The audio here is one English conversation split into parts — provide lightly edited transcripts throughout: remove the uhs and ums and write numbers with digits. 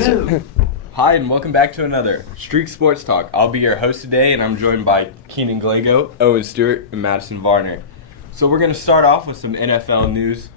Hi, and welcome back to another Streak Sports Talk. I'll be your host today, and I'm joined by Keenan Glago, Owen Stewart, and Madison Varner. So we're going to start off with some NFL news.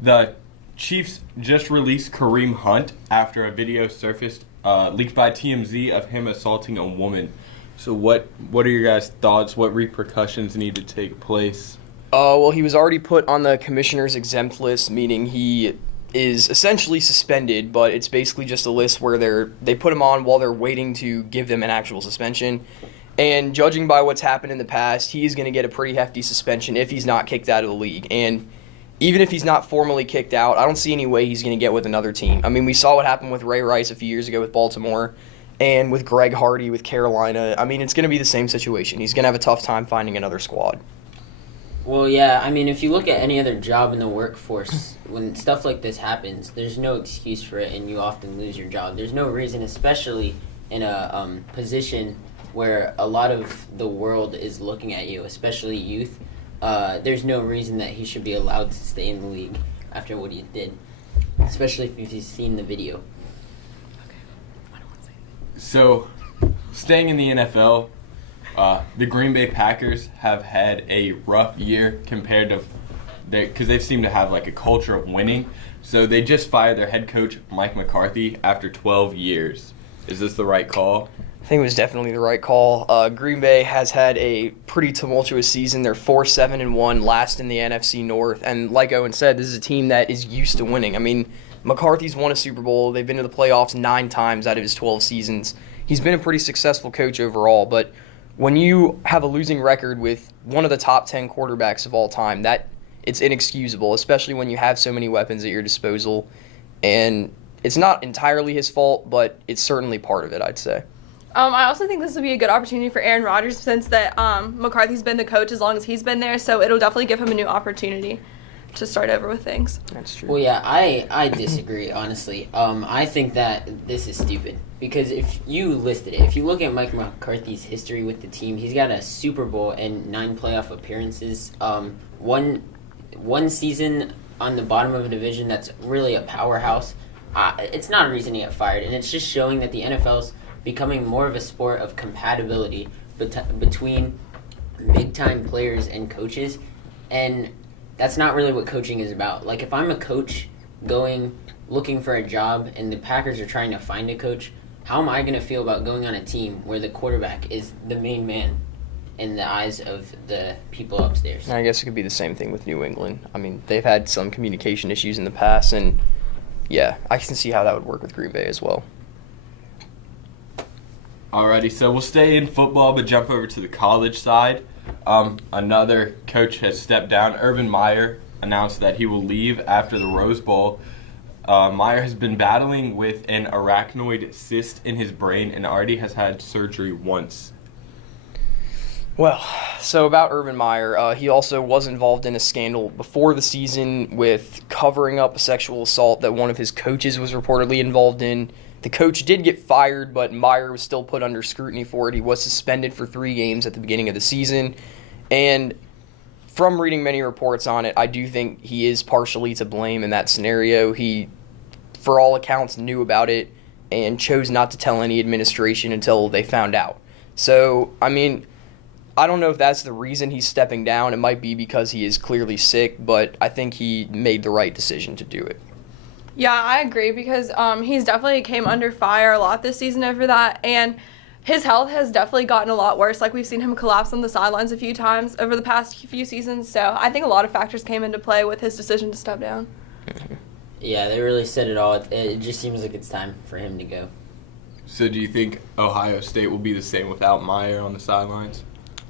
The Chiefs just released Kareem Hunt after a video surfaced, leaked by TMZ, of him assaulting a woman. So what are your guys' thoughts? What repercussions need to take place? Well, he was already put on the commissioner's exempt list, meaning he is essentially suspended, but it's basically just a list where they put him on while they're waiting to give them an actual suspension. And judging by what's happened in the past, he's going to get a pretty hefty suspension if he's not kicked out of the league. And even if he's not formally kicked out, I don't see any way he's going to get with another team. I mean, we saw what happened with Ray Rice a few years ago with Baltimore and with Greg Hardy with Carolina. I mean, it's going to be the same situation. He's going to have a tough time finding another squad. Well, yeah, I mean, if you look at any other job in the workforce, when stuff like this happens, there's no excuse for it, and you often lose your job. There's no reason, especially in a position where a lot of the world is looking at you, especially youth. There's no reason that he should be allowed to stay in the league after what he did, especially if you've seen the video. So, staying in the NFL, the Green Bay Packers have had a rough year compared to because they seem to have like a culture of winning. So they just fired their head coach, Mike McCarthy, after 12 years. Is this the right call? I think it was definitely the right call. Green Bay has had a pretty tumultuous season. They're 4-7-1, last in the NFC North. And like Owen said, this is a team that is used to winning. I mean, McCarthy's won a Super Bowl. They've been to the playoffs 9 times out of his 12 seasons. He's been a pretty successful coach overall, but when you have a losing record with one of the top 10 quarterbacks of all time, that it's inexcusable, especially when you have so many weapons at your disposal. And it's not entirely his fault, but it's certainly part of it, I'd say. I also think this would be a good opportunity for Aaron Rodgers since that McCarthy's been the coach as long as he's been there, so it'll definitely give him a new opportunity to start over with things. That's true. Well, yeah, I disagree, honestly. I think that this is stupid because if you listed it, if you look at Mike McCarthy's history with the team, he's got a Super Bowl and 9 playoff appearances. One season on the bottom of a division that's really a powerhouse. It's not a reason to get fired, and it's just showing that the NFL's becoming more of a sport of compatibility between big-time players and coaches, and that's not really what coaching is about. Like, if I'm a coach looking for a job and the Packers are trying to find a coach, how am I going to feel about going on a team where the quarterback is the main man in the eyes of the people upstairs? I guess it could be the same thing with New England. I mean, they've had some communication issues in the past, and yeah, I can see how that would work with Green Bay as well. Alrighty, so we'll stay in football but jump over to the college side. Another coach has stepped down. Urban Meyer announced that he will leave after the Rose Bowl. Meyer has been battling with an arachnoid cyst in his brain and already has had surgery once. Well, so about Urban Meyer, he also was involved in a scandal before the season with covering up a sexual assault that one of his coaches was reportedly involved in. The coach did get fired, but Meyer was still put under scrutiny for it. He was suspended for 3 games at the beginning of the season. And from reading many reports on it, I do think he is partially to blame in that scenario. He, for all accounts, knew about it and chose not to tell any administration until they found out. So, I mean, I don't know if that's the reason he's stepping down. It might be because he is clearly sick, but I think he made the right decision to do it. Yeah, I agree because he's definitely came under fire a lot this season over that, and his health has definitely gotten a lot worse. Like, we've seen him collapse on the sidelines a few times over the past few seasons, so I think a lot of factors came into play with his decision to step down. Yeah, they really said it all. It just seems like it's time for him to go. So do you think Ohio State will be the same without Meyer on the sidelines?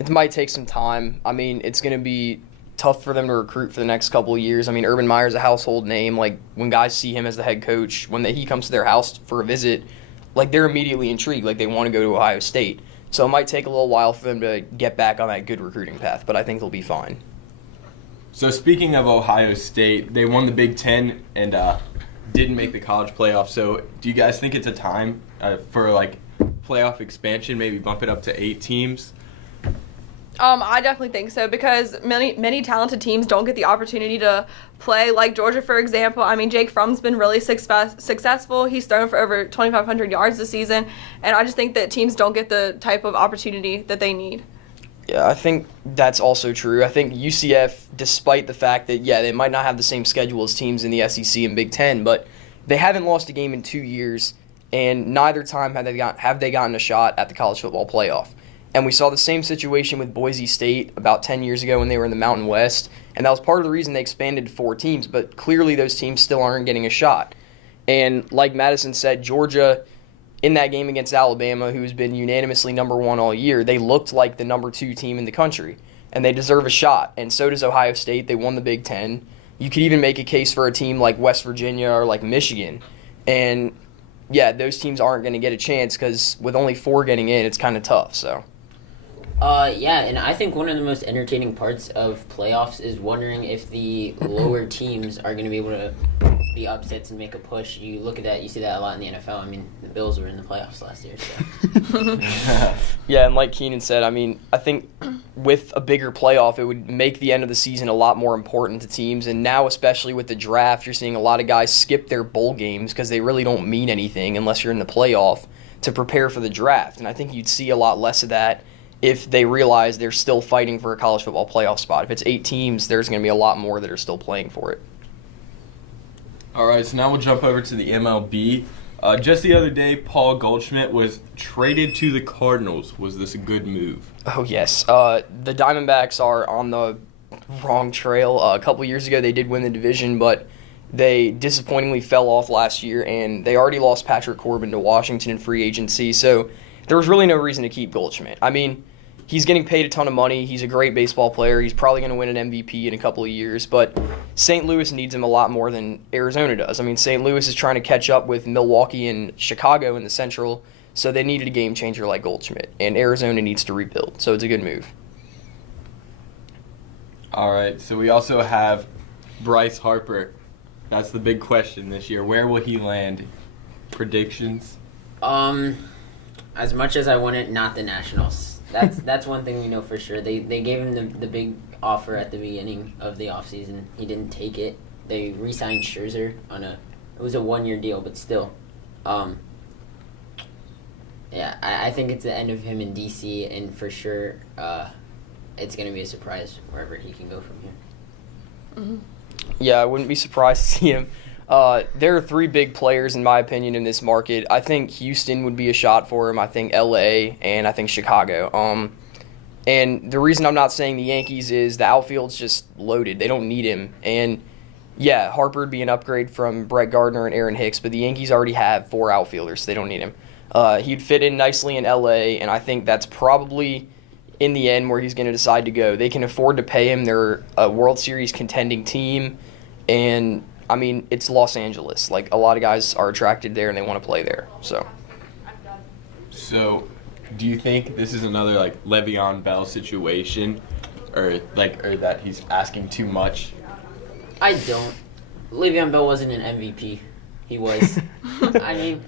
It might take some time. I mean, it's going to be tough for them to recruit for the next couple of years. I mean, Urban Meyer's a household name. Like, when guys see him as the head coach, when he comes to their house for a visit, like, they're immediately intrigued. Like, they want to go to Ohio State. So it might take a little while for them to get back on that good recruiting path, but I think they'll be fine. So speaking of Ohio State, they won the Big Ten and didn't make the college playoff. So do you guys think it's a time for, like, playoff expansion, maybe bump it up to 8 teams? I definitely think so because many talented teams don't get the opportunity to play. Like Georgia, for example. I mean, Jake Fromm's been really successful. He's thrown for over 2,500 yards this season, and I just think that teams don't get the type of opportunity that they need. Yeah, I think that's also true. I think UCF, despite the fact that, they might not have the same schedule as teams in the SEC and Big Ten, but they haven't lost a game in 2 years, and neither time have they gotten a shot at the college football playoff. And we saw the same situation with Boise State about 10 years ago when they were in the Mountain West, and that was part of the reason they expanded to 4 teams, but clearly those teams still aren't getting a shot. And like Madison said, Georgia, in that game against Alabama, who's been unanimously number 1 all year, they looked like the number 2 team in the country, and they deserve a shot. And so does Ohio State. They won the Big Ten. You could even make a case for a team like West Virginia or like Michigan. And, those teams aren't going to get a chance because with only 4 getting in, it's kind of tough. So. And I think one of the most entertaining parts of playoffs is wondering if the lower teams are going to be able to be upsets and make a push. You look at that, you see that a lot in the NFL. I mean, the Bills were in the playoffs last year. So. Yeah, and like Keenan said, I mean, I think with a bigger playoff, it would make the end of the season a lot more important to teams. And now, especially with the draft, you're seeing a lot of guys skip their bowl games because they really don't mean anything unless you're in the playoff to prepare for the draft. And I think you'd see a lot less of that if they realize they're still fighting for a college football playoff spot. If it's 8 teams, there's going to be a lot more that are still playing for it. All right, so now we'll jump over to the MLB. Just the other day, Paul Goldschmidt was traded to the Cardinals. Was this a good move? Oh, yes. The Diamondbacks are on the wrong trail. A couple years ago, they did win the division, but they disappointingly fell off last year, and they already lost Patrick Corbin to Washington in free agency, so there was really no reason to keep Goldschmidt. I mean, he's getting paid a ton of money. He's a great baseball player. He's probably going to win an MVP in a couple of years, but St. Louis needs him a lot more than Arizona does. I mean, St. Louis is trying to catch up with Milwaukee and Chicago in the Central, so they needed a game changer like Goldschmidt, and Arizona needs to rebuild, so it's a good move. All right, so we also have Bryce Harper. That's the big question this year. Where will he land? Predictions? As much as I want it, not the Nationals. That's one thing we know for sure. They gave him the big offer at the beginning of the offseason. He didn't take it. They re-signed Scherzer on it was a 1-year deal, but still. I think it's the end of him in DC, and for sure, it's going to be a surprise wherever he can go from here. Mm-hmm. Yeah, I wouldn't be surprised to see him. There are 3 big players, in my opinion, in this market. I think Houston would be a shot for him. I think LA, and I think Chicago. And the reason I'm not saying the Yankees is the outfield's just loaded. They don't need him. And, Harper would be an upgrade from Brett Gardner and Aaron Hicks, but the Yankees already have 4 outfielders, so they don't need him. He'd fit in nicely in LA, and I think that's probably in the end where he's going to decide to go. They can afford to pay him. They're a World Series contending team, and I mean, it's Los Angeles. Like, a lot of guys are attracted there and they want to play there. So, do you think this is another like Le'Veon Bell situation, or that he's asking too much? I don't. Le'Veon Bell wasn't an MVP. He was. I mean,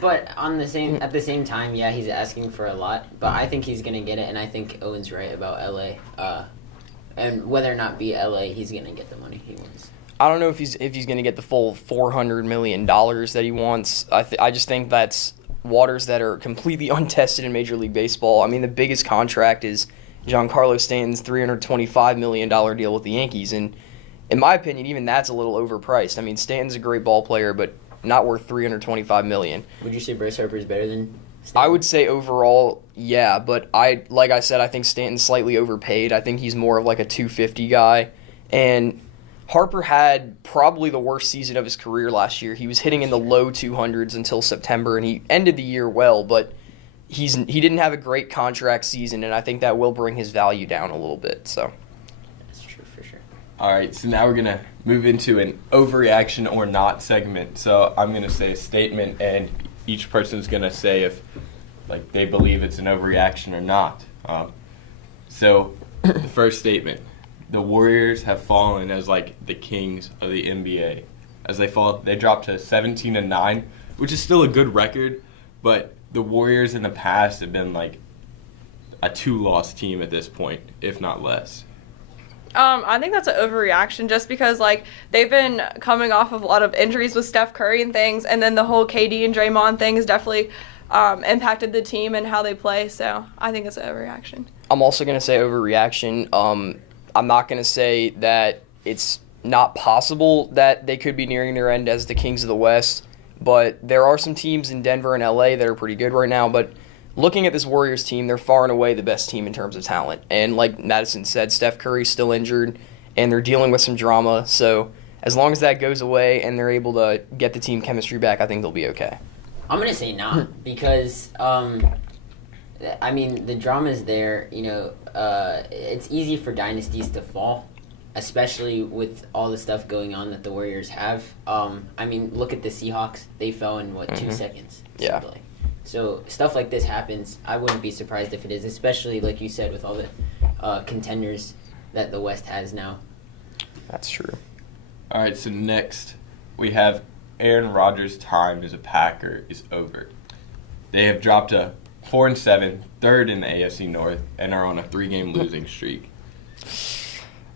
but at the same time, he's asking for a lot. But I think he's gonna get it, and I think Owen's right about LA. And whether or not be LA, he's gonna get the money he wants. I don't know if he's going to get the full $400 million that he wants. I just think that's waters that are completely untested in Major League Baseball. I mean, the biggest contract is Giancarlo Stanton's $325 million deal with the Yankees, and in my opinion, even that's a little overpriced. I mean, Stanton's a great ball player, but not worth $325 million. Would you say Bryce Harper is better than Stanton? I would say overall, yeah, but like I said, I think Stanton's slightly overpaid. I think he's more of like a 250 guy, and Harper had probably the worst season of his career last year. He was hitting in the low 200s until September, and he ended the year well, but he didn't have a great contract season, and I think that will bring his value down a little bit. So that's true for sure. All right, so now we're going to move into an overreaction or not segment. So I'm going to say a statement, and each person's going to say if they believe it's an overreaction or not. So the first statement. The Warriors have fallen as the kings of the NBA. As they dropped to 17-9, which is still a good record, but the Warriors in the past have been a 2-loss team at this point, if not less? I think that's an overreaction just because, like, they've been coming off of a lot of injuries with Steph Curry and things, and then the whole KD and Draymond thing has definitely impacted the team and how they play, so I think it's an overreaction. I'm also going to say overreaction. I'm not going to say that it's not possible that they could be nearing their end as the Kings of the West, but there are some teams in Denver and LA that are pretty good right now, but looking at this Warriors team, they're far and away the best team in terms of talent. And like Madison said, Steph Curry's still injured, and they're dealing with some drama. So as long as that goes away and they're able to get the team chemistry back, I think they'll be okay. I'm going to say not because, I mean, the drama's there. You know, it's easy for dynasties to fall, especially with all the stuff going on that the Warriors have. I mean, look at the Seahawks. They fell in, 2 seconds? Yeah. Simply. So stuff like this happens. I wouldn't be surprised if it is, especially, like you said, with all the contenders that the West has now. That's true. All right, so next we have Aaron Rodgers' time as a Packer is over. They have dropped to 4-7, third in the AFC North, and are on a 3-game losing streak.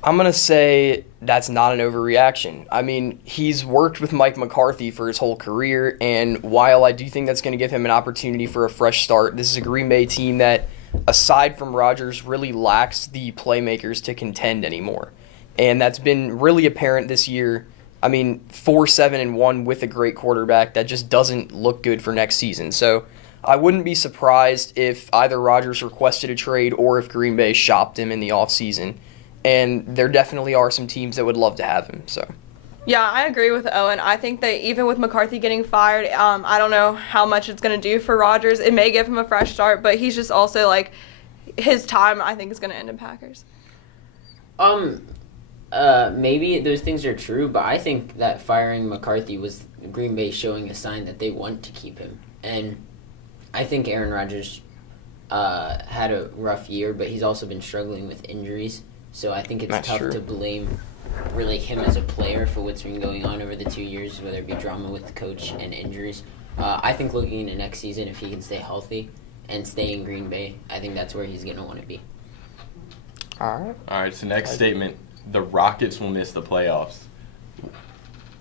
I'm going to say that's not an overreaction. I mean, he's worked with Mike McCarthy for his whole career, and while I do think that's going to give him an opportunity for a fresh start, this is a Green Bay team that, aside from Rodgers, really lacks the playmakers to contend anymore. And that's been really apparent this year. I mean, 4-7-1 with a great quarterback, that just doesn't look good for next season. So I wouldn't be surprised if either Rodgers requested a trade or if Green Bay shopped him in the offseason. And there definitely are some teams that would love to have him. So, Yeah, I agree with Owen. I think that even with McCarthy getting fired, I don't know how much it's going to do for Rodgers. It may give him a fresh start, but he's just also, like, his time, I think, is going to end in Packers. Maybe those things are true, but I think that firing McCarthy was Green Bay showing a sign that they want to keep him. And I think Aaron Rodgers had a rough year, but he's also been struggling with injuries. So I think it's tough to blame really him as a player for what's been going on over the 2 years, whether it be drama with the coach and injuries. I think looking into next season, if he can stay healthy and stay in Green Bay, I think that's where he's going to want to be. all right. So next statement, the Rockets will miss the playoffs.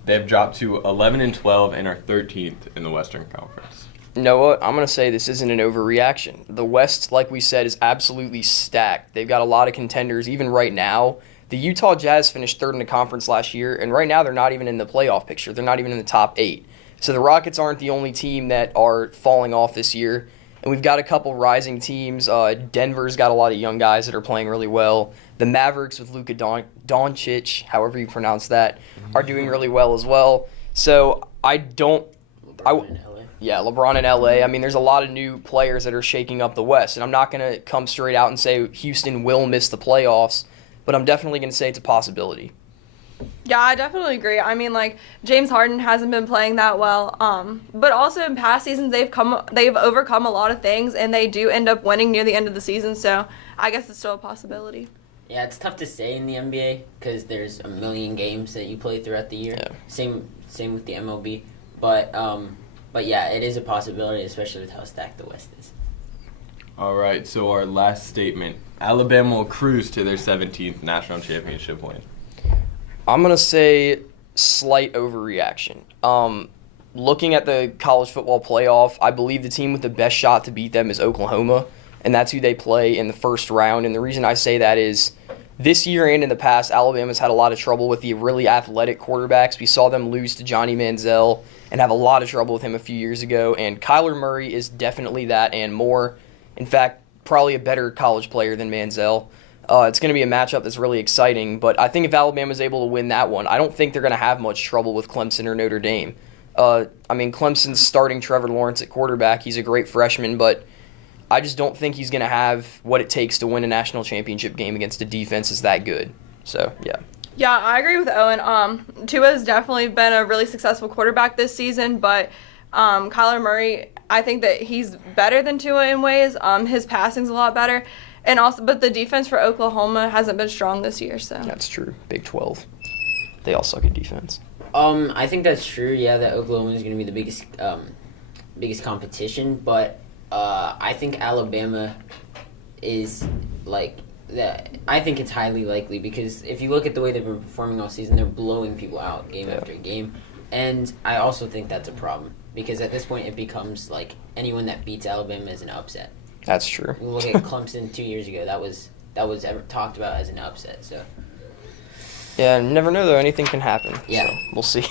They have dropped to 11-12 and are 13th in the Western Conference. You know what? I'm going to say this isn't an overreaction. The West, like we said, is absolutely stacked. They've got a lot of contenders, even right now. The Utah Jazz finished third in the conference last year, and right now they're not even in the playoff picture. They're not even in the top 8. So the Rockets aren't the only team that are falling off this year. And we've got a couple rising teams. Denver's got a lot of young guys that are playing really well. The Mavericks with Luka Doncic, however you pronounce that, are doing really well as well. So LeBron in LA. Yeah, LeBron in LA. I mean, there's a lot of new players that are shaking up the West. And I'm not going to come straight out and say Houston will miss the playoffs, but I'm definitely going to say it's a possibility. Yeah, I definitely agree. I mean, like, James Harden hasn't been playing that well, but also in past seasons they've overcome a lot of things, and they do end up winning near the end of the season, so I guess it's still a possibility. Yeah, it's tough to say in the NBA because there's a million games that you play throughout the year. Yeah. Same with the MLB, but yeah, it is a possibility, especially with how stacked the West is. All right, so our last statement. Alabama will cruise to their 17th national championship win. I'm going to say slight overreaction. Looking at the college football playoff, I believe the team with the best shot to beat them is Oklahoma, and that's who they play in the first round. And the reason I say that is this year and in the past, Alabama's had a lot of trouble with the really athletic quarterbacks. We saw them lose to Johnny Manziel and have a lot of trouble with him a few years ago, and Kyler Murray is definitely that and more. In fact, probably a better college player than Manziel. It's going to be a matchup that's really exciting, but I think if Alabama's able to win that one, I don't think they're going to have much trouble with Clemson or Notre Dame. I mean, Clemson's starting Trevor Lawrence at quarterback. He's a great freshman, but I just don't think he's going to have what it takes to win a national championship game against a defense that's that good. So, yeah. Yeah, I agree with Owen. Tua has definitely been a really successful quarterback this season, but Kyler Murray, I think that he's better than Tua in ways. His passing's a lot better. And also, but the defense for Oklahoma hasn't been strong this year, so. That's true. Big 12. They all suck at defense. I think that's true. Yeah, that Oklahoma is going to be the biggest competition, but I think Alabama is like that. I think it's highly likely because if you look at the way they've been performing all season, they're blowing people out game after game, and I also think that's a problem because at this point it becomes like anyone that beats Alabama is an upset. That's true. You look at Clemson 2 years ago; that was ever talked about as an upset. So Yeah, never know though. Anything can happen. Yeah. So we'll see.